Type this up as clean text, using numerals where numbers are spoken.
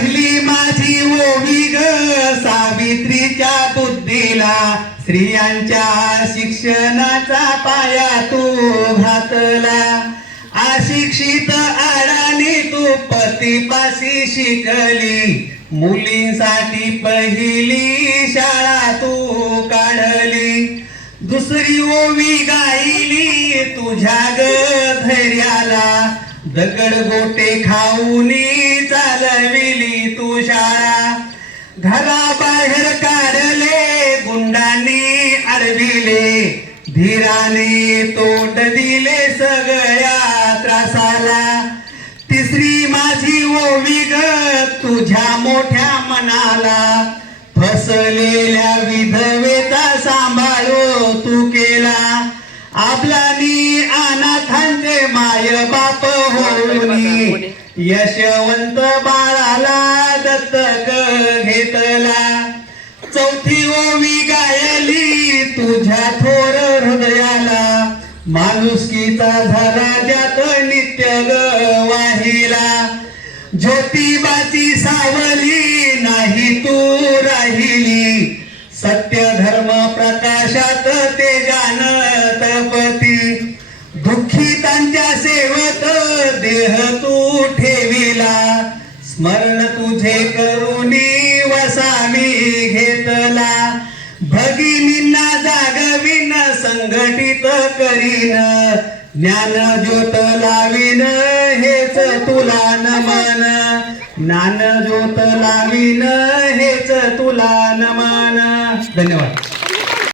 पहिली माझी ओवी ग सावित्रीच्या बुद्धीला, स्त्रियांच्या शिक्षणाचा पाया तू घातला. अशिक्षित अडाणी तू पतीपाशी शिकली, मुलींसाठी पहिली शाळा तू काढली. दुसरी ओवी गायली तुझ्या ग धैर्याला, दगड गोटे खाऊनी चालविली तू शाळा. घराबाहेर काढले गुंडांनी अडविले, धीराने तोंड दिले सगळ्या त्रासाला. तिसरी माझी ओवी ग तुझ्या मोठ्या मनाला, फसलेल्या विधवेचा सांभाळो तू केला. आपलानी अनाथांचे माय बाप होऊनी, यशवंत बाळाला दत्तक घेतला. चौथी ओवी गायली तुझ्या थोर हृदयाला, माणुसकीचा झरा ज्यात नित्य ग वाहिला. ज्योतिबाची सावली नाही तू राहिली, सत्य धर्म प्रकाशात तेजान तपती. दुःखितांच्या सेवत देह तू ठेविला, स्मरण तुझे करुणी वसामी घेतला. भगिनींना जागविन संघटित करीन, ज्ञान ज्योत लावीन हेच तुला नमन. ज्ञान ज्योत लावीन हेच तुला नमन. धन्यवाद.